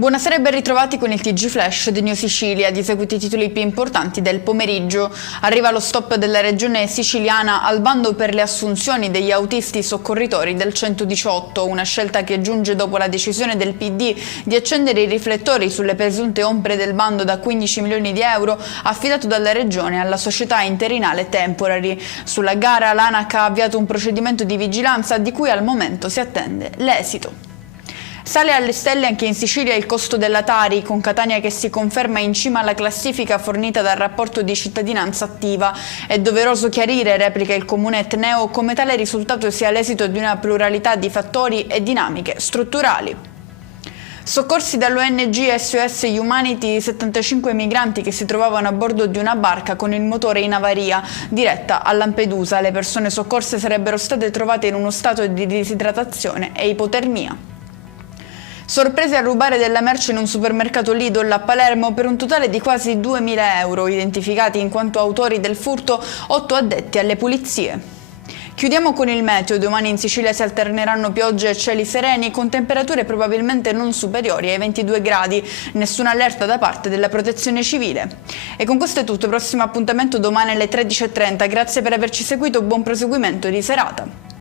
Buonasera e ben ritrovati con il TG Flash di New Sicilia, di seguito i titoli più importanti del pomeriggio. Arriva lo stop della regione siciliana al bando per le assunzioni degli autisti soccorritori del 118, una scelta che giunge dopo la decisione del PD di accendere i riflettori sulle presunte ombre del bando da 15 milioni di euro affidato dalla regione alla società interinale Temporary. Sulla gara l'ANAC ha avviato un procedimento di vigilanza di cui al momento si attende l'esito. Sale alle stelle anche in Sicilia il costo della Tari, con Catania che si conferma in cima alla classifica fornita dal rapporto di cittadinanza attiva. È doveroso chiarire, replica il comune etneo, come tale risultato sia l'esito di una pluralità di fattori e dinamiche strutturali. Soccorsi dall'ONG SOS Humanity 75 migranti che si trovavano a bordo di una barca con il motore in avaria, diretta a Lampedusa. Le persone soccorse sarebbero state trovate in uno stato di disidratazione e ipotermia. Sorprese a rubare della merce in un supermercato Lidl a Palermo per un totale di quasi 2.000 euro, identificati in quanto autori del furto 8 addetti alle pulizie. Chiudiamo con il meteo. Domani in Sicilia si alterneranno piogge e cieli sereni con temperature probabilmente non superiori ai 22 gradi, nessuna allerta da parte della Protezione Civile. E con questo è tutto, prossimo appuntamento domani alle 13:30. Grazie per averci seguito, buon proseguimento di serata.